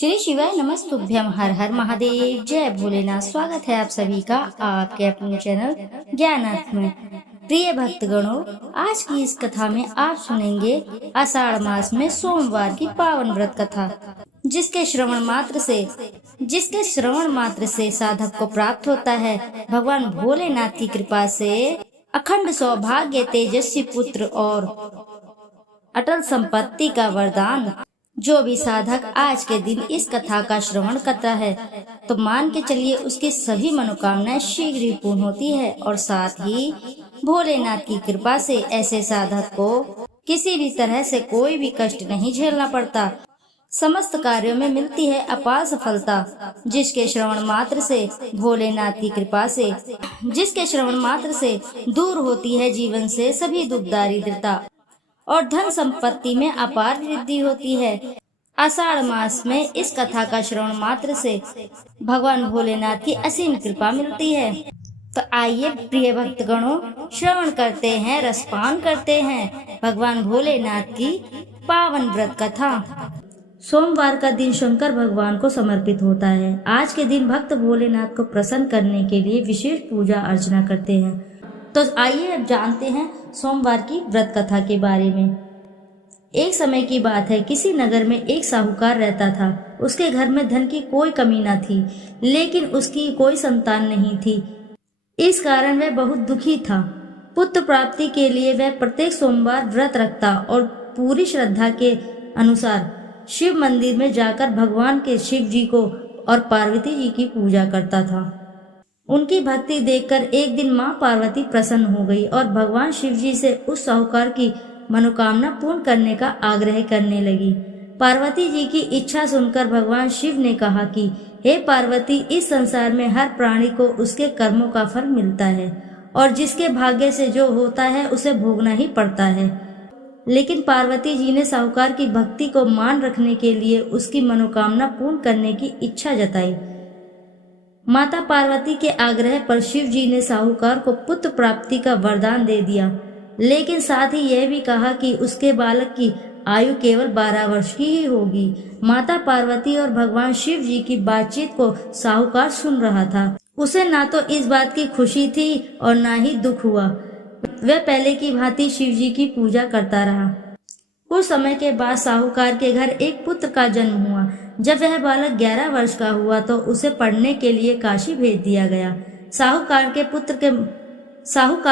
श्री शिवाय नमस्तुभ्यम। हर हर महादेव। जय भोलेनाथ। स्वागत है आप सभी का आपके अपने चैनल ज्ञानार्थ में। प्रिय भक्तगणों, आज की इस कथा में आप सुनेंगे आषाढ़ मास में सोमवार की पावन व्रत कथा, जिसके श्रवण मात्र से साधक को प्राप्त होता है भगवान भोलेनाथ की कृपा से अखंड सौभाग्य, तेजस्वी पुत्र और अटल संपत्ति का वरदान। जो भी साधक आज के दिन इस कथा का श्रवण करता है तो मान के चलिए उसकी सभी मनोकामनाएं शीघ्र ही पूर्ण होती है, और साथ ही भोलेनाथ की कृपा से ऐसे साधक को किसी भी तरह से कोई भी कष्ट नहीं झेलना पड़ता। समस्त कार्यों में मिलती है अपार सफलता, जिसके श्रवण मात्र से भोलेनाथ की कृपा से दूर होती है जीवन से सभी दुख दारिद्रता और धन संपत्ति में अपार वृद्धि होती है। आषाढ़ मास में इस कथा का श्रवण मात्र से भगवान भोलेनाथ की असीम कृपा मिलती है। तो आइए प्रिय भक्तगणों, श्रवण करते हैं, रसपान करते हैं भगवान भोलेनाथ की पावन व्रत कथा। सोमवार का दिन शंकर भगवान को समर्पित होता है। आज के दिन भक्त भोलेनाथ को प्रसन्न करने के लिए विशेष पूजा अर्चना करते हैं। तो आइए अब जानते हैं सोमवार की व्रत कथा के बारे में। एक समय की बात है, किसी नगर में एक साहूकार रहता था। उसके घर में धन की कोई कमी न थी, लेकिन उसकी कोई संतान नहीं थी। इस कारण वह बहुत दुखी था। पुत्र प्राप्ति के लिए वह प्रत्येक सोमवार व्रत रखता और पूरी श्रद्धा के अनुसार शिव मंदिर में जाकर भगवान के शिव जी को और पार्वती जी की पूजा करता था। उनकी भक्ति देखकर एक दिन मां पार्वती प्रसन्न हो गई और भगवान शिव जी से उस साहूकार की मनोकामना पूर्ण करने का आग्रह करने लगी। पार्वती जी की इच्छा सुनकर भगवान शिव ने कहा कि हे पार्वती, इस संसार में हर प्राणी को उसके कर्मों का फल मिलता है और जिसके भाग्य से जो होता है उसे भोगना ही पड़ता है। लेकिन पार्वती जी ने साहूकार की भक्ति को मान रखने के लिए उसकी मनोकामना पूर्ण करने की इच्छा जताई। माता पार्वती के आग्रह पर शिव जी ने साहूकार को पुत्र प्राप्ति का वरदान दे दिया, लेकिन साथ ही यह भी कहा कि उसके बालक की आयु केवल 12 वर्ष की ही होगी। माता पार्वती और भगवान शिव जी की बातचीत को साहूकार सुन रहा था। उसे ना तो इस बात की खुशी थी और ना ही दुख हुआ। वह पहले की भांति शिव जी की पूजा करता रहा। कुछ समय के बाद साहूकार के घर एक पुत्र का जन्म हुआ। जब वह बालक 11 वर्ष का हुआ तो उसे पढ़ने के लिए काशी भेज दिया गया। साहूकार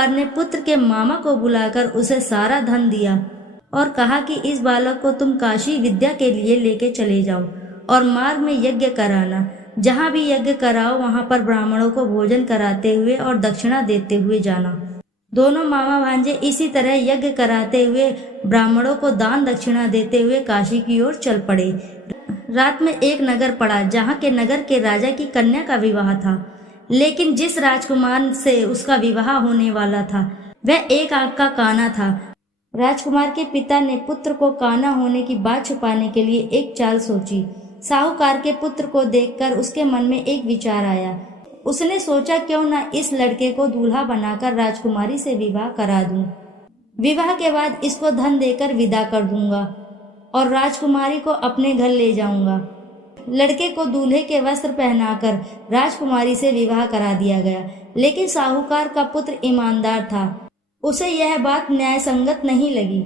ने पुत्र के मामा को बुलाकर उसे सारा धन दिया और कहा कि इस बालक को तुम काशी विद्या के लिए लेके चले जाओ और मार्ग में यज्ञ कराना। जहाँ भी यज्ञ कराओ वहाँ पर ब्राह्मणों को भोजन कराते हुए और दक्षिणा देते हुए जाना। दोनों मामा भांजे इसी तरह यज्ञ कराते हुए ब्राह्मणों को दान दक्षिणा देते हुए काशी की ओर चल पड़े। रात में एक नगर पड़ा, जहाँ के नगर के राजा की कन्या का विवाह था, लेकिन जिस राजकुमार से उसका विवाह होने वाला था वह एक आंख का काना था। राजकुमार के पिता ने पुत्र को काना होने की बात छुपाने के लिए एक चाल सोची। साहूकार के पुत्र को देखकर उसके मन में एक विचार आया। उसने सोचा, क्यों न इस लड़के को दूल्हा बनाकर राजकुमारी से विवाह करा दूं। विवाह के बाद इसको धन देकर विदा कर दूंगा और राजकुमारी को अपने घर ले जाऊंगा। लड़के को दूल्हे के वस्त्र पहनाकर राजकुमारी से विवाह करा दिया गया, लेकिन साहूकार का पुत्र ईमानदार था। उसे यह बात न्याय संगत नहीं लगी।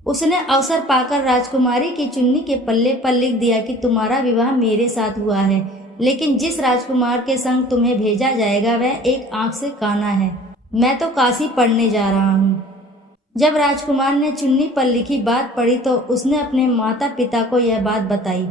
उसने अवसर पाकर राजकुमारी की चुन्नी के पल्ले पर लिख दिया कि तुम्हारा विवाह मेरे साथ हुआ है, लेकिन जिस राजकुमार के संग तुम्हें भेजा जाएगा वह एक आंख से काना है। मैं तो काशी पढ़ने जा रहा हूँ। जब राजकुमार ने चुन्नी पर लिखी बात पढ़ी तो उसने अपने माता पिता को यह बात बताई।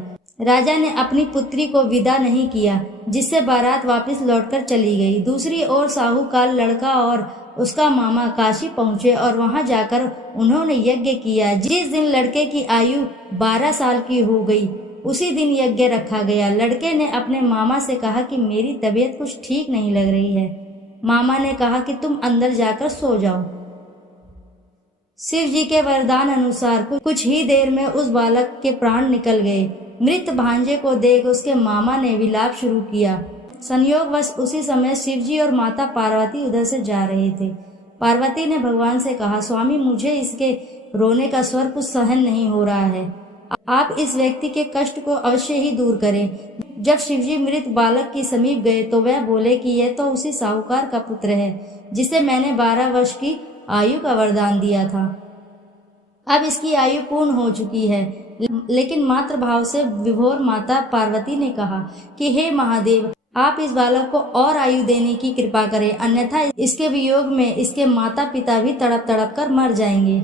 राजा ने अपनी पुत्री को विदा नहीं किया, जिससे बारात वापस लौटकर चली गई। दूसरी ओर साहूकार लड़का और उसका मामा काशी पहुंचे और वहां जाकर उन्होंने यज्ञ किया। जिस दिन लड़के की आयु 12 साल की हो गई उसी दिन यज्ञ रखा गया। लड़के ने अपने मामा से कहा कि मेरी तबीयत कुछ ठीक नहीं लग रही है। मामा ने कहा कि तुम अंदर जाकर सो जाओ। शिव जी के वरदान अनुसार कुछ ही देर में उस बालक के प्राण निकल गए। मृत भांजे को देख उसके मामा ने विलाप शुरू किया। संयोगवश उसी समय शिव जी और माता पार्वती उधर से जा रहे थे। पार्वती ने भगवान से कहा, स्वामी, मुझे इसके रोने का स्वर कुछ सहन नहीं हो रहा है। आप इस व्यक्ति के कष्ट को अवश्य ही दूर करें। जब शिवजी मृत बालक के समीप गए तो वह बोले कि यह तो उसी साहूकार का पुत्र है जिसे मैंने 12 वर्ष की आयु का वरदान दिया था। अब इसकी आयु पूर्ण हो चुकी है। लेकिन मातृ भाव से विभोर माता पार्वती ने कहा कि हे महादेव, आप इस बालक को और आयु देने की कृपा करें, अन्यथा इसके वियोग में इसके माता पिता भी तड़प तड़प कर मर जाएंगे।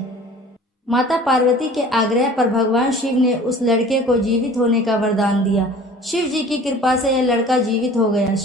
माता पार्वती के आग्रह पर भगवान शिव ने उस लड़के को जीवित होने का वरदान दिया। शिव जी की कृपा से यह लड़का जीवित हो गया।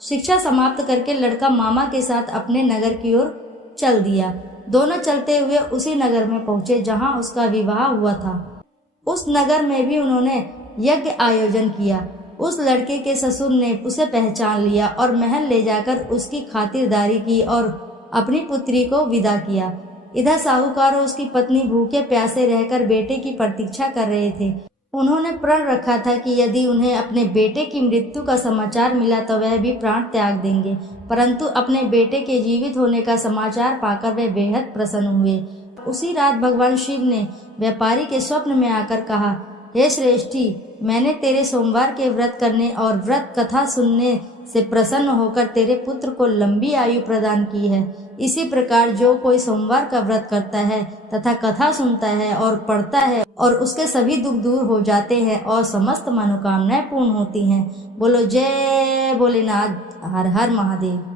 शिक्षा समाप्त करके लड़का मामा के साथ अपने नगर की ओर चल दिया। दोनों चलते हुए उसी नगर में पहुंचे जहां उसका विवाह हुआ था। उस नगर में भी उन्होंने यज्ञ आयोजन किया। उस लड़के के ससुर ने उसे पहचान लिया और महल ले जाकर उसकी खातिरदारी की और अपनी पुत्री को विदा किया। इधर साहूकार और उसकी पत्नी भूखे प्यासे रहकर बेटे की प्रतीक्षा कर रहे थे। उन्होंने प्रण रखा था कि यदि उन्हें अपने बेटे की मृत्यु का समाचार मिला तो वह भी प्राण त्याग देंगे, परंतु अपने बेटे के जीवित होने का समाचार पाकर वे बेहद प्रसन्न हुए। उसी रात भगवान शिव ने व्यापारी के स्वप्न में आकर कहा, हे श्रेष्ठी, मैंने तेरे सोमवार के व्रत करने और व्रत कथा सुनने से प्रसन्न होकर तेरे पुत्र को लंबी आयु प्रदान की है। इसी प्रकार जो कोई सोमवार का व्रत करता है तथा कथा सुनता है और पढ़ता है और उसके सभी दुख दूर हो जाते हैं और समस्त मनोकामनाएं पूर्ण होती हैं। बोलो जय भोलेनाथ, हर हर महादेव।